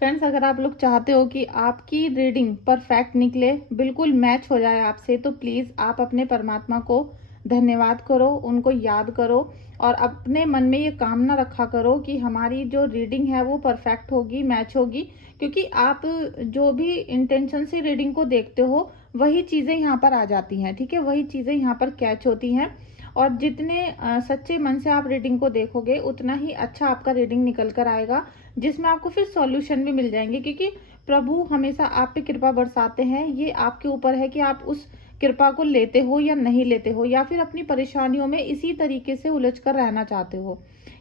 Friends, अगर आप लोग चाहते हो कि आपकी रीडिंग परफेक्ट निकले, बिल्कुल मैच हो जाए आपसे, तो प्लीज़ आप अपने परमात्मा को धन्यवाद करो, उनको याद करो और अपने मन में ये कामना रखा करो कि हमारी जो रीडिंग है वो परफेक्ट होगी, मैच होगी। क्योंकि आप जो भी इंटेंशन से रीडिंग को देखते हो, वही चीज़ें यहाँ पर आ जाती हैं, ठीक है, वही चीज़ें यहाँ पर कैच होती हैं। और जितने सच्चे मन से आप रीडिंग को देखोगे, उतना ही अच्छा आपका रीडिंग निकल कर आएगा, जिसमें आपको फिर सॉल्यूशन भी मिल जाएंगे। क्योंकि प्रभु हमेशा आप पे कृपा बरसाते हैं, ये आपके ऊपर है कि आप उस कृपा को लेते हो या नहीं लेते हो, या फिर अपनी परेशानियों में इसी तरीके से उलझ कर रहना चाहते हो।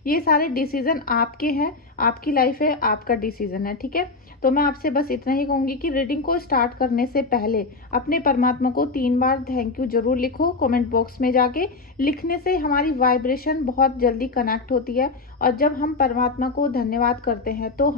ये सारे डिसीजन आपके हैं, आपकी लाइफ है, आपका डिसीजन है, ठीक है। तो मैं आपसे बस इतना ही कहूंगी कि रीडिंग को स्टार्ट करने से पहले अपने परमात्मा को 3 बार थैंक यू जरूर लिखो कमेंट बॉक्स में जाके। लिखने से हमारी वाइब्रेशन बहुत जल्दी कनेक्ट होती है, और जब हम परमात्मा को धन्यवाद करते हैं तो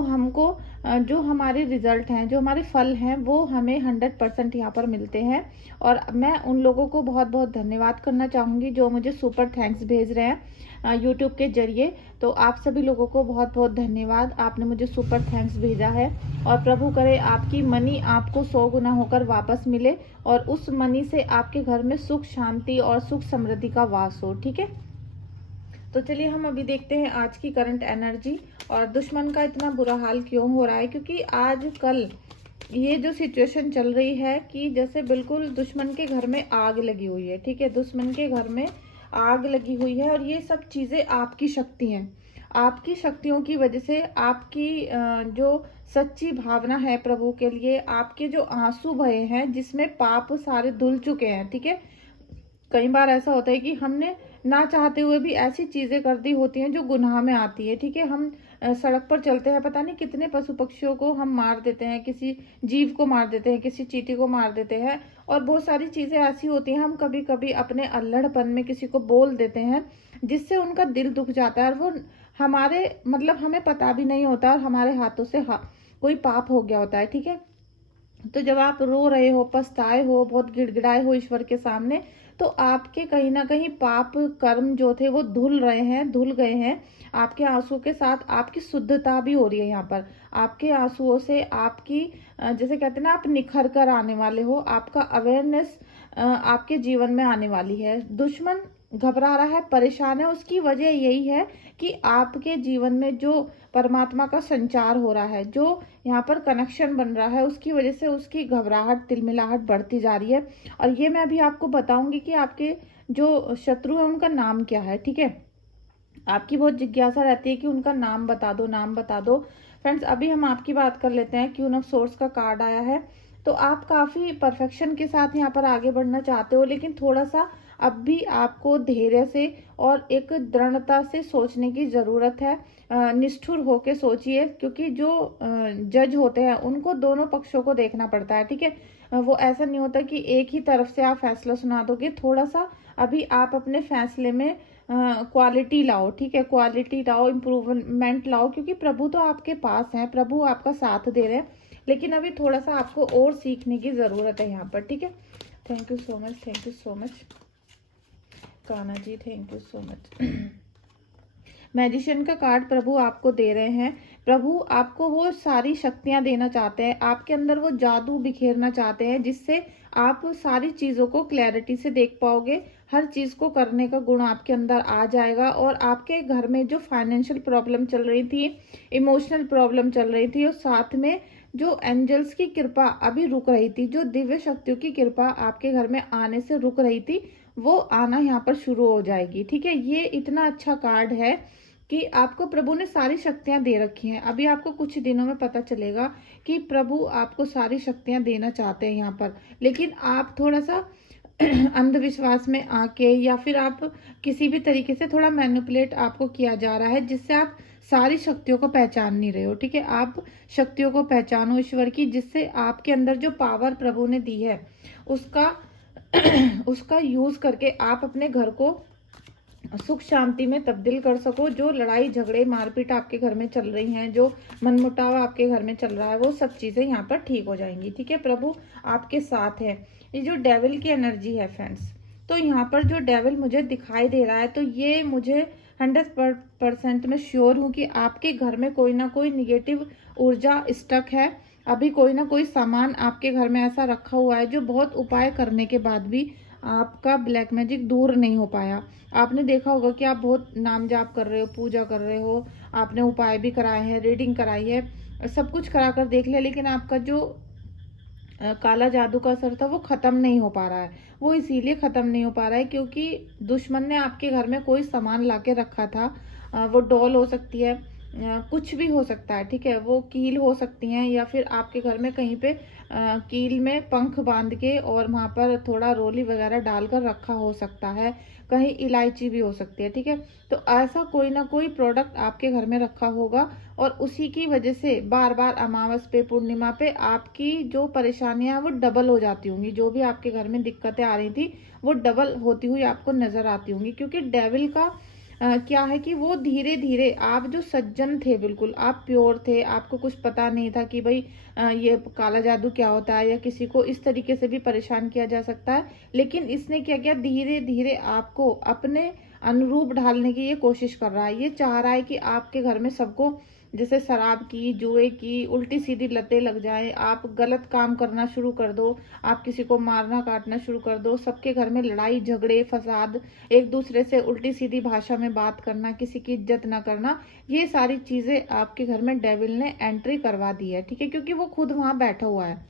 हमको जो हमारे रिजल्ट हैं, जो हमारे फल हैं, वो हमें 100% यहाँ पर मिलते हैं। और मैं उन लोगों को बहुत बहुत धन्यवाद करना चाहूँगी जो मुझे सुपर थैंक्स भेज रहे हैं यूट्यूब के जरिए। तो आप सभी लोगों को बहुत बहुत धन्यवाद, आपने मुझे सुपर थैंक्स भेजा है। और प्रभु करे आपकी मनी आपको 100 गुना होकर वापस मिले, और उस मनी से आपके घर में सुख शांति और सुख समृद्धि का वास हो, ठीक है। तो चलिए हम अभी देखते हैं आज की करंट एनर्जी, और दुश्मन का इतना बुरा हाल क्यों हो रहा है। क्योंकि आज कल ये जो सिचुएशन चल रही है कि जैसे बिल्कुल दुश्मन के घर में आग लगी हुई है, ठीक है, दुश्मन के घर में आग लगी हुई है। और ये सब चीज़ें आपकी शक्ति हैं, आपकी शक्तियों की वजह से, आपकी जो सच्ची भावना है प्रभु के लिए, आपके जो आंसू बहे हैं जिसमें पाप सारे धुल चुके हैं, ठीक है। कई बार ऐसा होता है कि हमने ना चाहते हुए भी ऐसी चीजें कर दी होती हैं जो गुनाह में आती है, ठीक है। हम सड़क पर चलते हैं, पता नहीं कितने पशु पक्षियों को हम मार देते हैं, किसी जीव को मार देते हैं, किसी चींटी को मार देते हैं। और बहुत सारी चीजें ऐसी होती हैं, हम कभी कभी अपने अल्हड़पन में किसी को बोल देते हैं जिससे उनका दिल दुख जाता है, और वो हमारे मतलब हमें पता भी नहीं होता, और हमारे हाथों से कोई पाप हो गया होता है, ठीक है। तो जब आप रो रहे हो, पछताए हो, बहुत गिड़गिड़ाए हो ईश्वर के सामने, तो आपके कहीं ना कहीं पाप कर्म जो थे वो धुल रहे हैं, धुल गए हैं। आपके आंसू के साथ आपकी शुद्धता भी हो रही है यहाँ पर। आपके आंसुओं से आपकी जैसे कहते हैं ना, आप निखर कर आने वाले हो, आपका अवेयरनेस आपके जीवन में आने वाली है। दुश्मन घबरा रहा है, परेशान है, उसकी वजह यही है कि आपके जीवन में जो परमात्मा का संचार हो रहा है, जो यहाँ पर कनेक्शन बन रहा है, उसकी वजह से उसकी घबराहट, तिलमिलाहट बढ़ती जा रही है। और ये मैं अभी आपको बताऊंगी कि आपके जो शत्रु है उनका नाम क्या है, ठीक है। आपकी बहुत जिज्ञासा रहती है कि उनका नाम बता दो, नाम बता दो। फ्रेंड्स, अभी हम आपकी बात कर लेते हैं। क्वीन ऑफ सोर्स का कार्ड आया है। तो आप काफी परफेक्शन के साथ यहाँ पर आगे बढ़ना चाहते हो, लेकिन थोड़ा सा अब भी आपको धैर्य से और एक दृढ़ता से सोचने की जरूरत है। निष्ठुर होके सोचिए, क्योंकि जो जज होते हैं उनको दोनों पक्षों को देखना पड़ता है, ठीक है। वो ऐसा नहीं होता कि एक ही तरफ से आप फैसला सुना दोगे। थोड़ा सा अभी आप अपने फैसले में क्वालिटी लाओ, ठीक है, क्वालिटी लाओ, इम्प्रूवमेंट लाओ। क्योंकि प्रभु तो आपके पास है, प्रभु आपका साथ दे रहे हैं, लेकिन अभी थोड़ा सा आपको और सीखने की जरूरत है यहाँ पर, ठीक है। Thank you so much, thank you so much Kanha ji, thank you so much. Magician का कार्ड प्रभु आपको दे रहे हैं। प्रभु आपको वो सारी शक्तियां देना चाहते हैं, आपके अंदर वो जादू बिखेरना चाहते हैं, जिससे आप सारी चीजों को क्लैरिटी से देख पाओगे। हर चीज को करने का गुण आपके अंदर आ जाएगा, और आपके घर में जो फाइनेंशियल प्रॉब्लम चल रही थी, इमोशनल प्रॉब्लम चल रही थी, और साथ में जो एंजल्स की कृपा अभी रुक रही थी, जो दिव्य शक्तियों की कृपा आपके घर में आने से रुक रही थी, वो आना यहाँ पर शुरू हो जाएगी, ठीक है। ये इतना अच्छा कार्ड है कि आपको प्रभु ने सारी शक्तियां दे रखी हैं। अभी आपको कुछ दिनों में पता चलेगा कि प्रभु आपको सारी शक्तियां देना चाहते हैं यहाँ पर, लेकिन आप थोड़ा सा अंधविश्वास में आके, या फिर आप किसी भी तरीके से थोड़ा मैनिपुलेट आपको किया जा रहा है, जिससे आप सारी शक्तियों को पहचान नहीं रहे हो, ठीक है। आप शक्तियों को पहचानो ईश्वर की, जिससे आपके अंदर जो पावर प्रभु ने दी है उसका उसका यूज करके आप अपने घर को सुख शांति में तब्दील कर सको। जो लड़ाई झगड़े मारपीट आपके घर में चल रही हैं, जो मनमुटाव आपके घर में चल रहा है, वो सब चीजें यहाँ पर ठीक हो जाएंगी, ठीक है। प्रभु आपके साथ है। ये जो डेविल की एनर्जी है फ्रेंड्स, तो यहाँ पर जो डेविल मुझे दिखाई दे रहा है, तो ये मुझे 100% मैं श्योर हूँ कि आपके घर में कोई ना कोई निगेटिव ऊर्जा स्टक है। अभी कोई ना कोई सामान आपके घर में ऐसा रखा हुआ है जो बहुत उपाय करने के बाद भी आपका ब्लैक मैजिक दूर नहीं हो पाया। आपने देखा होगा कि आप बहुत नाम जाप कर रहे हो, पूजा कर रहे हो, आपने उपाय भी कराए हैं, रीडिंग कराई है, सब कुछ करा कर देख लिया, लेकिन आपका जो काला जादू का असर था वो ख़त्म नहीं हो पा रहा है। वो इसीलिए ख़त्म नहीं हो पा रहा है क्योंकि दुश्मन ने आपके घर में कोई सामान ला के रखा था। वो डॉल हो सकती है, कुछ भी हो सकता है, ठीक है, वो कील हो सकती हैं, या फिर आपके घर में कहीं पे कील में पंख बांध के और वहाँ पर थोड़ा रोली वगैरह डालकर रखा हो सकता है, कहीं इलायची भी हो सकती है, ठीक है। तो ऐसा कोई ना कोई प्रोडक्ट आपके घर में रखा होगा और उसी की वजह से बार बार अमावस पे, पूर्णिमा पे आपकी जो परेशानियां वो डबल हो जाती होंगी। जो भी आपके घर में दिक्कतें आ रही थी वो डबल होती हुई आपको नजर आती होंगी, क्योंकि डेविल का क्या है कि वो धीरे धीरे, आप जो सज्जन थे, बिल्कुल आप प्योर थे, आपको कुछ पता नहीं था कि भाई ये काला जादू क्या होता है या किसी को इस तरीके से भी परेशान किया जा सकता है, लेकिन इसने क्या किया, धीरे धीरे आपको अपने अनुरूप ढालने की ये कोशिश कर रहा है। ये चाह रहा है कि आपके घर में सबको जैसे शराब की, जुए की उल्टी सीधी लतें लग जाए, आप गलत काम करना शुरू कर दो, आप किसी को मारना काटना शुरू कर दो, सबके घर में लड़ाई झगड़े फसाद, एक दूसरे से उल्टी सीधी भाषा में बात करना, किसी की इज्जत ना करना, ये सारी चीजें आपके घर में डेविल ने एंट्री करवा दी है, ठीक है, क्योंकि वो खुद वहां बैठा हुआ है।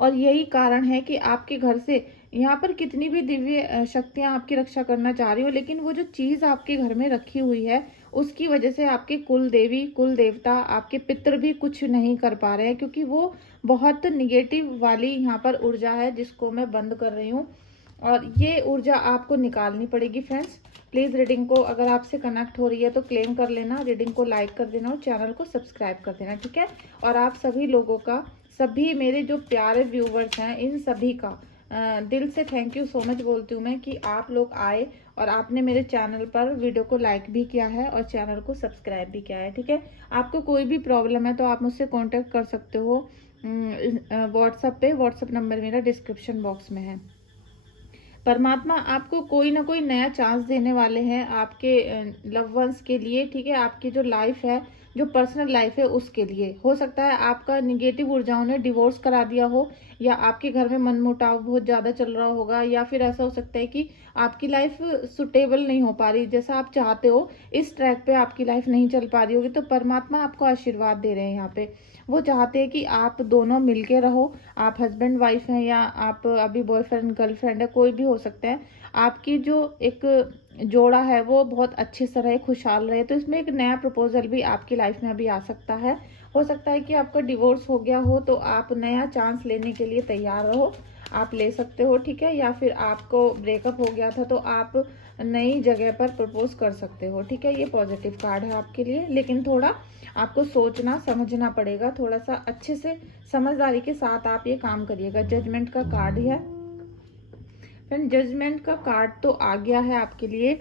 और यही कारण है कि आपके घर से यहाँ पर कितनी भी दिव्य शक्तियां आपकी रक्षा करना चाह रही हो, लेकिन वो जो चीज आपके घर में रखी हुई है उसकी वजह से आपके कुल देवी कुल देवता आपके पितृ भी कुछ नहीं कर पा रहे हैं, क्योंकि वो बहुत निगेटिव वाली यहाँ पर ऊर्जा है जिसको मैं बंद कर रही हूँ, और ये ऊर्जा आपको निकालनी पड़ेगी। फ्रेंड्स प्लीज़ रीडिंग को अगर आपसे कनेक्ट हो रही है तो क्लेम कर लेना, रीडिंग को लाइक कर देना और चैनल को सब्सक्राइब कर देना, ठीक है। और आप सभी लोगों का, सभी मेरे जो प्यारे व्यूवर्स हैं, इन सभी का दिल से थैंक यू सो मच बोलती हूँ मैं कि आप लोग आए और आपने मेरे चैनल पर वीडियो को लाइक भी किया है और चैनल को सब्सक्राइब भी किया है, ठीक है। आपको कोई भी प्रॉब्लम है तो आप मुझसे कांटेक्ट कर सकते हो व्हाट्सएप पे। व्हाट्सएप नंबर मेरा डिस्क्रिप्शन बॉक्स में है। परमात्मा आपको कोई ना कोई नया चांस देने वाले हैं आपके लव वंस के लिए, ठीक है। आपकी जो लाइफ है, जो पर्सनल लाइफ है उसके लिए हो सकता है आपका निगेटिव ऊर्जाओं ने डिवोर्स करा दिया हो, या आपके घर में मनमुटाव बहुत ज़्यादा चल रहा होगा, या फिर ऐसा हो सकता है कि आपकी लाइफ सुटेबल नहीं हो पा रही, जैसा आप चाहते हो इस ट्रैक पे आपकी लाइफ नहीं चल पा रही होगी, तो परमात्मा आपको आशीर्वाद दे रहे हैं यहाँ पे। वो चाहते हैं कि आप दोनों मिलके रहो, आप हस्बैंड वाइफ हैं या आप अभी बॉयफ्रेंड गर्लफ्रेंड है, कोई भी हो सकता है। आपकी जो एक जोड़ा है वो बहुत अच्छे से रहे, खुशहाल रहे, तो इसमें एक नया प्रपोजल भी आपकी लाइफ में अभी आ सकता है। हो सकता है कि आपका डिवोर्स हो गया हो तो आप नया चांस लेने के लिए तैयार रहो, आप ले सकते हो, ठीक है। या फिर आपको ब्रेकअप हो गया था तो आप नई जगह पर प्रपोज कर सकते हो, ठीक है। ये पॉजिटिव कार्ड है आपके लिए, लेकिन थोड़ा आपको सोचना समझना पड़ेगा, थोड़ा सा अच्छे से समझदारी के साथ आप ये काम करिएगा। जजमेंट का कार्ड है फ्रेंड, जजमेंट का कार्ड तो आ गया है आपके लिए,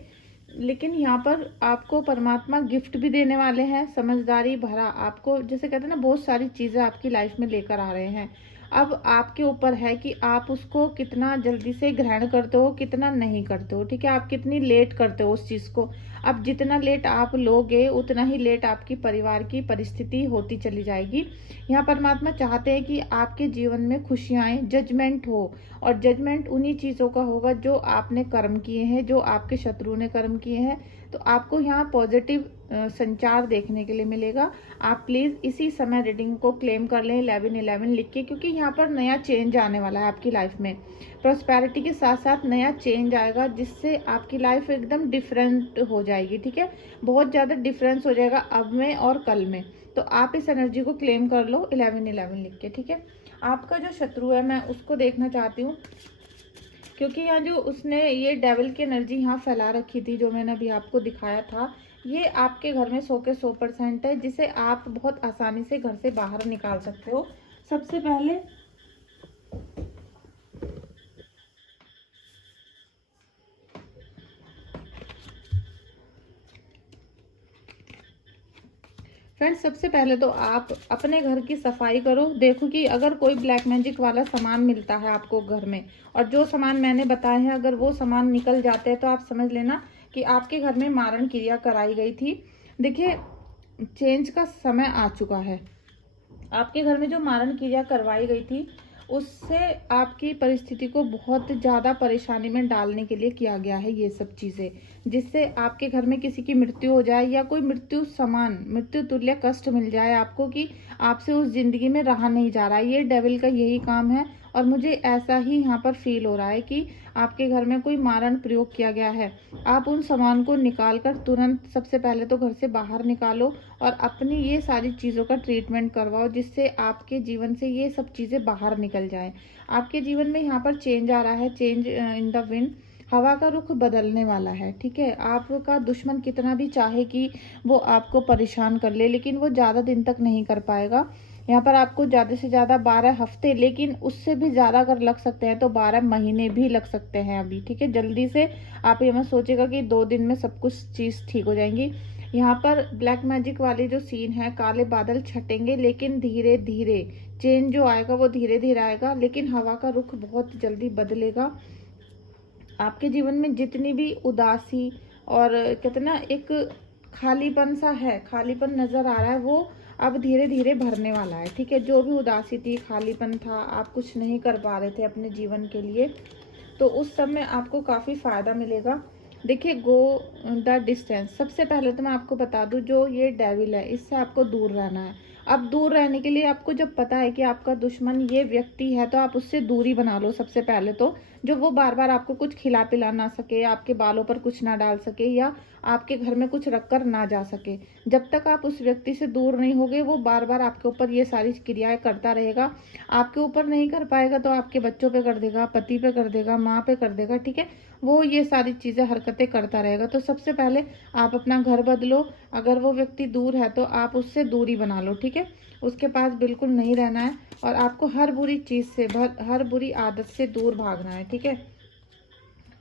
लेकिन यहाँ पर आपको परमात्मा गिफ्ट भी देने वाले हैं, समझदारी भरा, आपको जैसे कहते हैं ना बहुत सारी चीज़ें आपकी लाइफ में लेकर आ रहे हैं। अब आपके ऊपर है कि आप उसको कितना जल्दी से ग्रहण करते हो, कितना नहीं करते हो, ठीक है। आप कितनी लेट करते हो उस चीज़ को। अब जितना लेट आप लोगे उतना ही लेट आपकी परिवार की परिस्थिति होती चली जाएगी। यहाँ परमात्मा चाहते हैं कि आपके जीवन में खुशियाँ आए, जजमेंट हो, और जजमेंट उन्हीं चीज़ों का होगा जो आपने कर्म किए हैं, जो आपके शत्रु ने कर्म किए हैं। तो आपको यहाँ पॉजिटिव संचार देखने के लिए मिलेगा। आप प्लीज़ इसी समय रीडिंग को क्लेम कर लें 1111 लिख के, क्योंकि यहाँ पर नया चेंज आने वाला है आपकी लाइफ में। प्रॉस्पेरिटी के साथ साथ नया चेंज आएगा जिससे आपकी लाइफ एकदम डिफरेंट हो जाएगी, ठीक है। बहुत ज़्यादा डिफरेंस हो जाएगा अब में और कल में। तो आप इस एनर्जी को क्लेम कर लो 1111 लिख के, ठीक है। आपका जो शत्रु है मैं उसको देखना चाहती हूँ, क्योंकि यहाँ जो उसने ये डेविल की एनर्जी यहाँ फैला रखी थी जो मैंने अभी आपको दिखाया था, ये आपके घर में 100 के 100% है, जिसे आप बहुत आसानी से घर से बाहर निकाल सकते हो। सबसे पहले फ्रेंड्स, सबसे पहले तो आप अपने घर की सफाई करो। देखो कि अगर कोई ब्लैक मैजिक वाला सामान मिलता है आपको घर में, और जो सामान मैंने बताए हैं अगर वो सामान निकल जाते हैं तो आप समझ लेना कि आपके घर में मारण क्रिया कराई गई थी। देखिए, चेंज का समय आ चुका है। आपके घर में जो मारण क्रिया करवाई गई थी उससे आपकी परिस्थिति को बहुत ज़्यादा परेशानी में डालने के लिए किया गया है ये सब चीज़ें, जिससे आपके घर में किसी की मृत्यु हो जाए या कोई मृत्यु समान, मृत्यु तुल्य कष्ट मिल जाए आपको कि आपसे उस जिंदगी में रहा नहीं जा रहा है। ये डेविल का यही काम है और मुझे ऐसा ही यहाँ पर फील हो रहा है कि आपके घर में कोई मारण प्रयोग किया गया है। आप उन सामान को निकाल कर तुरंत सबसे पहले तो घर से बाहर निकालो और अपनी ये सारी चीज़ों का ट्रीटमेंट करवाओ, जिससे आपके जीवन से ये सब चीज़ें बाहर निकल जाए। आपके जीवन में यहाँ पर चेंज आ रहा है, चेंज इन द विंड, हवा का रुख बदलने वाला है। ठीक है, आपका दुश्मन कितना भी चाहे कि वो आपको परेशान कर ले, लेकिन वो ज़्यादा दिन तक नहीं कर पाएगा। यहाँ पर आपको ज़्यादा से ज़्यादा 12 हफ्ते, लेकिन उससे भी ज़्यादा अगर लग सकते हैं तो 12 महीने भी लग सकते हैं अभी। ठीक है, जल्दी से आप ये मत सोचेगा कि 2 दिन में सब कुछ चीज़ ठीक हो जाएंगी। यहाँ पर ब्लैक मैजिक वाली जो सीन है, काले बादल छटेंगे, लेकिन धीरे धीरे चेंज जो आएगा वो धीरे धीरे आएगा, लेकिन हवा का रुख बहुत जल्दी बदलेगा। आपके जीवन में जितनी भी उदासी और कहते ना एक खालीपन सा है, खालीपन नजर आ रहा है, वो अब धीरे धीरे भरने वाला है। ठीक है, जो भी उदासी थी, खालीपन था, आप कुछ नहीं कर पा रहे थे अपने जीवन के लिए, तो उस समय आपको काफ़ी फ़ायदा मिलेगा। देखिए, गो द डिस्टेंस। सबसे पहले तो मैं आपको बता दूं, जो ये डेविल है इससे आपको दूर रहना है। अब दूर रहने के लिए आपको जब पता है कि आपका दुश्मन ये व्यक्ति है तो आप उससे दूरी बना लो सबसे पहले तो, जो वो बार बार आपको कुछ खिला पिला ना सके, आपके बालों पर कुछ ना डाल सके या आपके घर में कुछ रख कर ना जा सके। जब तक आप उस व्यक्ति से दूर नहीं होगे वो बार बार आपके ऊपर ये सारी क्रियाएं करता रहेगा। आपके ऊपर नहीं कर पाएगा तो आपके बच्चों पे कर देगा, पति पे कर देगा, माँ पे कर देगा। ठीक है, वो ये सारी चीज़ें हरकतें करता रहेगा। तो सबसे पहले आप अपना घर बदलो। अगर वो व्यक्ति दूर है तो आप उससे दूरी बना लो। ठीक है, उसके पास बिल्कुल नहीं रहना है और आपको हर बुरी चीज़ से, हर बुरी आदत से दूर भागना है। ठीक है,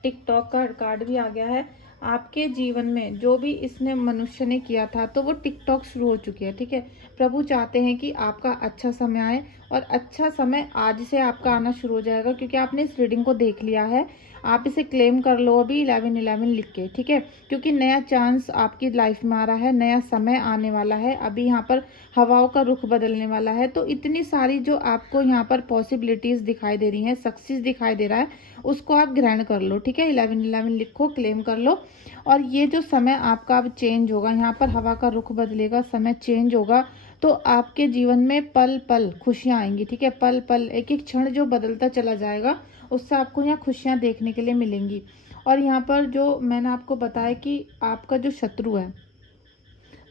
टिकटॉक का कार्ड भी आ गया है। आपके जीवन में जो भी इसने मनुष्य ने किया था तो वो टिकटॉक शुरू हो चुकी है। ठीक है, प्रभु चाहते हैं कि आपका अच्छा समय आए और अच्छा समय आज से आपका आना शुरू हो जाएगा, क्योंकि आपने इस रीडिंग को देख लिया है। आप इसे क्लेम कर लो अभी 1111 लिख के। ठीक है, क्योंकि नया चांस आपकी लाइफ में आ रहा है, नया समय आने वाला है। अभी यहाँ पर हवाओं का रुख बदलने वाला है, तो इतनी सारी जो आपको यहाँ पर पॉसिबिलिटीज दिखाई दे रही हैं, सक्सेस दिखाई दे रहा है, उसको आप ग्रहण कर लो। ठीक है, 1111 लिखो, क्लेम कर लो। और ये जो समय आपका अब चेंज होगा, यहाँ पर हवा का रुख बदलेगा, समय चेंज होगा, तो आपके जीवन में पल पल खुशियाँ आएंगी। ठीक है, पल पल, एक एक क्षण जो बदलता चला जाएगा उससे आपको यहाँ खुशियाँ देखने के लिए मिलेंगी। और यहाँ पर जो मैंने आपको बताया कि आपका जो शत्रु है,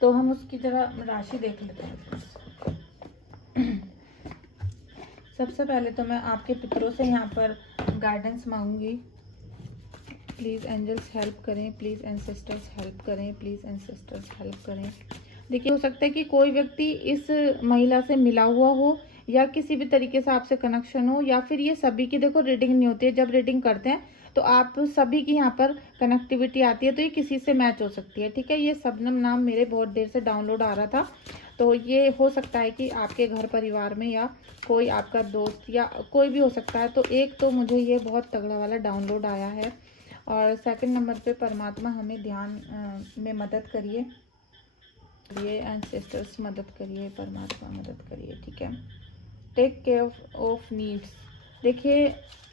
तो हम उसकी जरा राशि देख लेते हैं। सबसे पहले तो मैं आपके पितरों से यहाँ पर गाइडेंस मांगूंगी। प्लीज़ एंजल्स हेल्प करें, प्लीज़ एंसेस्टर्स हेल्प करें, प्लीज़ एंसेस्टर्स हेल्प करें। देखिए, हो सकता है कि कोई व्यक्ति इस महिला से मिला हुआ हो या किसी भी तरीके से आपसे कनेक्शन हो, या फिर ये सभी की, देखो रीडिंग नहीं होती है, जब रीडिंग करते हैं तो आप सभी की यहाँ पर कनेक्टिविटी आती है, तो ये किसी से मैच हो सकती है। ठीक है, ये शबनम नाम मेरे बहुत देर से डाउनलोड आ रहा था, तो ये हो सकता है कि आपके घर परिवार में या कोई आपका दोस्त या कोई भी हो सकता है। तो एक तो मुझे ये बहुत तगड़ा वाला डाउनलोड आया है। और सेकंड नंबर पे, परमात्मा हमें ध्यान में मदद करिए, ये एंसेस्टर्स मदद करिए, परमात्मा मदद करिए। ठीक है, टेक केयर ऑफ नीड्स। देखिए,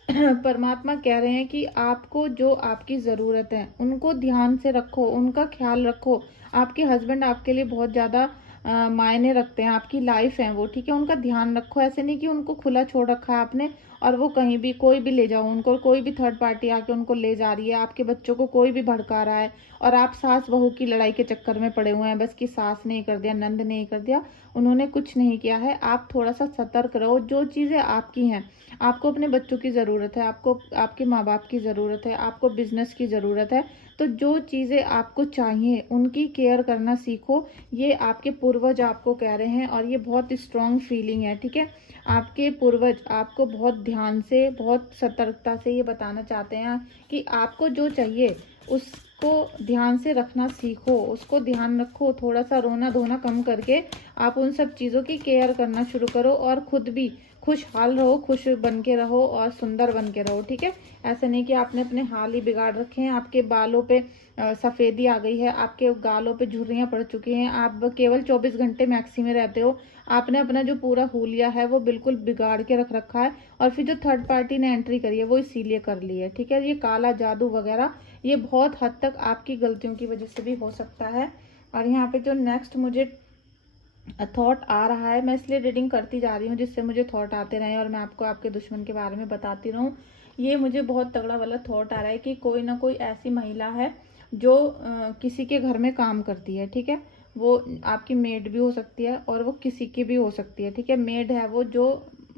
परमात्मा कह रहे हैं कि आपको जो आपकी ज़रूरत है उनको ध्यान से रखो, उनका ख्याल रखो। आपके हस्बैंड आपके लिए बहुत ज़्यादा मायने रखते हैं, आपकी लाइफ है वो। ठीक है, उनका ध्यान रखो। ऐसे नहीं कि उनको खुला छोड़ रखा है आपने और वो कहीं भी कोई भी ले जाओ उनको, कोई भी थर्ड पार्टी आके उनको ले जा रही है, आपके बच्चों को कोई भी भड़का रहा है और आप सास बहू की लड़ाई के चक्कर में पड़े हुए हैं, बस कि सास ने कर दिया, नंद ने कर दिया, उन्होंने कुछ नहीं किया है। आप थोड़ा सा सतर्क रहो। जो चीज़ें आपकी हैं, आपको अपने बच्चों की ज़रूरत है, आपको आपके माँ बाप की ज़रूरत है, आपको बिजनेस की ज़रूरत है, तो जो चीज़ें आपको चाहिए उनकी केयर करना सीखो। ये आपके पूर्वज आपको कह रहे हैं और ये बहुत स्ट्रॉन्ग फीलिंग है। ठीक है, आपके पूर्वज आपको बहुत ध्यान से, बहुत सतर्कता से ये बताना चाहते हैं कि आपको जो चाहिए उसको ध्यान से रखना सीखो, उसको ध्यान रखो। थोड़ा सा रोना धोना कम करके आप उन सब चीज़ों की केयर करना शुरू करो और खुद भी खुशहाल रहो, खुश बन के रहो और सुंदर बन के रहो। ठीक है, ऐसा नहीं कि आपने अपने हाल ही बिगाड़ रखे हैं, आपके बालों पे सफ़ेदी आ गई है, आपके गालों पे झुर्रियाँ पड़ चुकी हैं, आप केवल 24 घंटे मैक्सी में रहते हो, आपने अपना जो पूरा हुलिया है वो बिल्कुल बिगाड़ के रख रखा है, और फिर जो थर्ड पार्टी ने एंट्री करी है वो इसीलिए कर ली है, ठीक है। ये काला जादू वगैरह ये बहुत हद तक आपकी गलतियों की वजह से भी हो सकता है। और यहाँ पे जो नेक्स्ट मुझे थॉट आ रहा है, मैं इसलिए रीडिंग करती जा रही हूँ जिससे मुझे थॉट आते रहें और मैं आपको आपके दुश्मन के बारे में बताती रहूँ। ये मुझे बहुत तगड़ा वाला थॉट आ रहा है कि कोई ना कोई ऐसी महिला है जो किसी के घर में काम करती है, ठीक है। वो आपकी मेड भी हो सकती है और वो किसी की भी हो सकती है, ठीक है। मेड है वो जो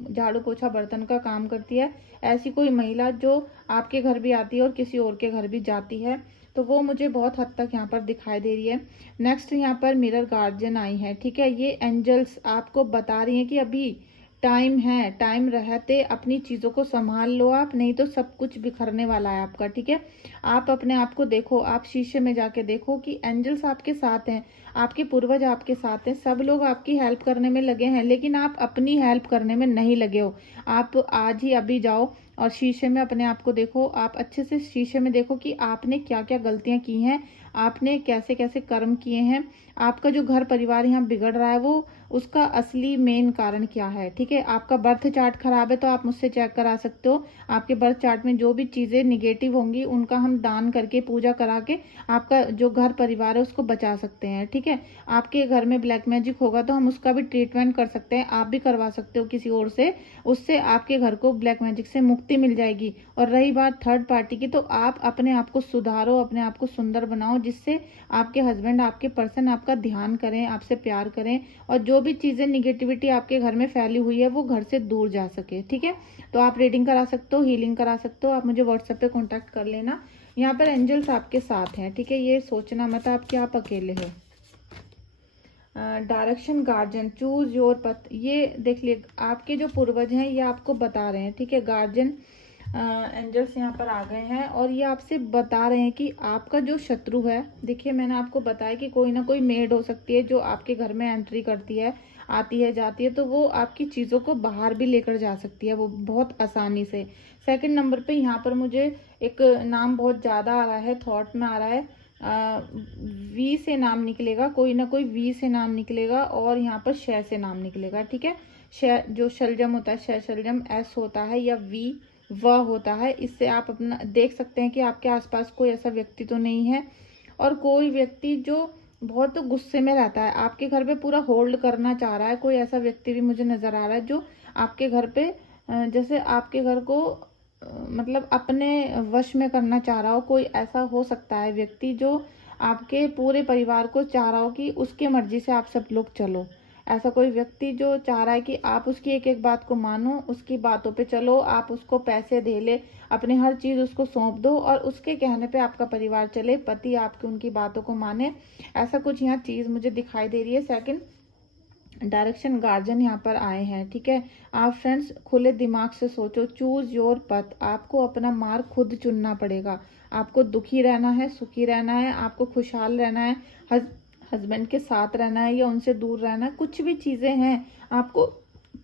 झाड़ू पोछा बर्तन का काम करती है, ऐसी कोई महिला जो आपके घर भी आती है और किसी और के घर भी जाती है, तो वो मुझे बहुत हद तक यहाँ पर दिखाई दे रही है। नेक्स्ट यहाँ पर मिरर गार्जियन आई है, ठीक है। ये एंजल्स आपको बता रही हैं कि अभी टाइम है, टाइम रहते अपनी चीज़ों को संभाल लो आप, नहीं तो सब कुछ बिखरने वाला है आपका, ठीक है। आप अपने आप को देखो, आप शीशे में जाके देखो कि एंजल्स आपके साथ हैं, आपके पूर्वज आपके साथ हैं, सब लोग आपकी हेल्प करने में लगे हैं, लेकिन आप अपनी हेल्प करने में नहीं लगे हो। आप आज ही अभी जाओ और शीशे में अपने आप को देखो, आप अच्छे से शीशे में देखो कि आपने क्या क्या गलतियां की हैं, आपने कैसे कैसे कर्म किए हैं, आपका जो घर परिवार यहाँ बिगड़ रहा है वो उसका असली मेन कारण क्या है, ठीक है। आपका बर्थ चार्ट खराब है तो आप मुझसे चेक करा सकते हो, आपके बर्थ चार्ट में जो भी चीज़ें निगेटिव होंगी उनका हम दान करके पूजा करा के आपका जो घर परिवार है उसको बचा सकते हैं, ठीक है। आपके घर में ब्लैक मैजिक होगा तो हम उसका भी ट्रीटमेंट कर सकते हैं, आप भी करवा सकते हो किसी और से, उससे आपके घर को ब्लैक मैजिक से मुक्ति मिल जाएगी। और रही बात थर्ड पार्टी की, तो आप अपने आप को सुधारो, अपने आप को सुंदर बनाओ, जिससे आपके हस्बैंड, आपके पर्सन आपका ध्यान करें, आपसे प्यार करें, और जो भी चीज़ें निगेटिविटी आपके घर में फैली हुई है वो घर से दूर जा सके, ठीक है। तो आप रीडिंग करा सकते हो, हीलिंग करा सकते हो, आप मुझे व्हाट्सएप पे कांटेक्ट कर लेना। यहाँ पर एंजल्स आपके साथ हैं, ठीक है। ये सोचना मत आप अकेले हो। डायरेक्शन गार्जियन, चूज योर पथ, ये देख लिए आपके जो पूर्वज हैं ये आपको बता रहे हैं, ठीक है। गार्जियन एंजल्स यहाँ पर आ गए हैं और ये आपसे बता रहे हैं कि आपका जो शत्रु है, देखिए मैंने आपको बताया कि कोई ना कोई मेड हो सकती है जो आपके घर में एंट्री करती है, आती है जाती है, तो वो आपकी चीज़ों को बाहर भी लेकर जा सकती है, वो बहुत आसानी से। सेकंड नंबर पे यहाँ पर मुझे एक नाम बहुत ज़्यादा आ रहा है, थॉट में आ रहा है, वी से नाम निकलेगा, कोई ना कोई वी से नाम निकलेगा और यहाँ पर शय से नाम निकलेगा, ठीक है। शय जो शलजम होता है, शय शलजम एस होता है, या वी वह होता है। इससे आप अपना देख सकते हैं कि आपके आसपास कोई ऐसा व्यक्ति तो नहीं है, और कोई व्यक्ति जो बहुत गुस्से में रहता है, आपके घर पे पूरा होल्ड करना चाह रहा है, कोई ऐसा व्यक्ति भी मुझे नजर आ रहा है जो आपके घर पे जैसे आपके घर को मतलब अपने वश में करना चाह रहा हो। कोई ऐसा हो सकता है व्यक्ति जो आपके पूरे परिवार को चाह रहा हो कि उसकी मर्जी से आप सब लोग चलो। ऐसा कोई व्यक्ति जो चाह रहा है कि आप उसकी एक एक बात को मानो, उसकी बातों पे चलो, आप उसको पैसे दे ले, अपनी हर चीज़ उसको सौंप दो और उसके कहने पे आपका परिवार चले, पति आपकी उनकी बातों को माने। ऐसा कुछ यहाँ चीज़ मुझे दिखाई दे रही है। सेकंड डायरेक्शन गार्जियन यहाँ पर आए हैं, ठीक है। आप फ्रेंड्स खुले दिमाग से सोचो, चूज योर पथ, आपको अपना मार्ग खुद चुनना पड़ेगा। आपको दुखी रहना है, सुखी रहना है, आपको खुशहाल रहना है, हस्बैंड के साथ रहना है या उनसे दूर रहना है, कुछ भी चीज़ें हैं, आपको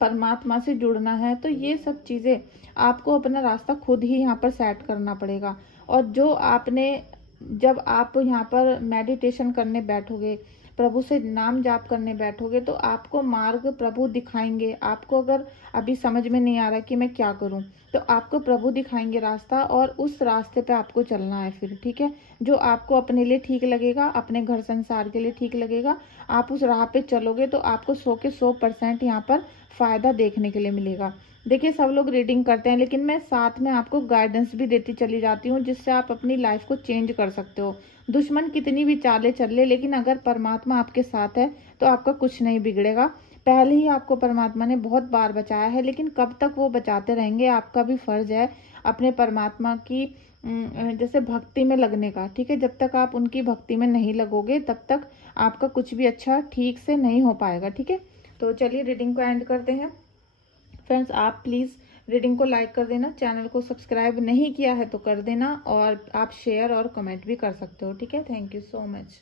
परमात्मा से जुड़ना है, तो ये सब चीज़ें आपको अपना रास्ता खुद ही यहाँ पर सेट करना पड़ेगा। और जो आपने जब आप यहाँ पर मेडिटेशन करने बैठोगे, प्रभु से नाम जाप करने बैठोगे, तो आपको मार्ग प्रभु दिखाएंगे। आपको अगर अभी समझ में नहीं आ रहा कि मैं क्या करूं, तो आपको प्रभु दिखाएंगे रास्ता, और उस रास्ते पे आपको चलना है फिर, ठीक है। जो आपको अपने लिए ठीक लगेगा, अपने घर संसार के लिए ठीक लगेगा, आप उस राह पे चलोगे तो आपको 100 के 100% यहाँ पर फायदा देखने के लिए मिलेगा। देखिए सब लोग रीडिंग करते हैं, लेकिन मैं साथ में आपको गाइडेंस भी देती चली जाती हूँ, जिससे आप अपनी लाइफ को चेंज कर सकते हो। दुश्मन कितनी भी चालें चल ले, लेकिन अगर परमात्मा आपके साथ है तो आपका कुछ नहीं बिगड़ेगा। पहले ही आपको परमात्मा ने बहुत बार बचाया है, लेकिन कब तक वो बचाते रहेंगे, आपका भी फर्ज है अपने परमात्मा की जैसे भक्ति में लगने का, ठीक है। जब तक आप उनकी भक्ति में नहीं लगोगे तब तक आपका कुछ भी अच्छा ठीक से नहीं हो पाएगा, ठीक है। तो चलिए रीडिंग को एंड करते हैं। फ्रेंड्स आप प्लीज़ रीडिंग को लाइक कर देना, चैनल को सब्सक्राइब नहीं किया है तो कर देना, और आप शेयर और कमेंट भी कर सकते हो, ठीक है। Thank you so much.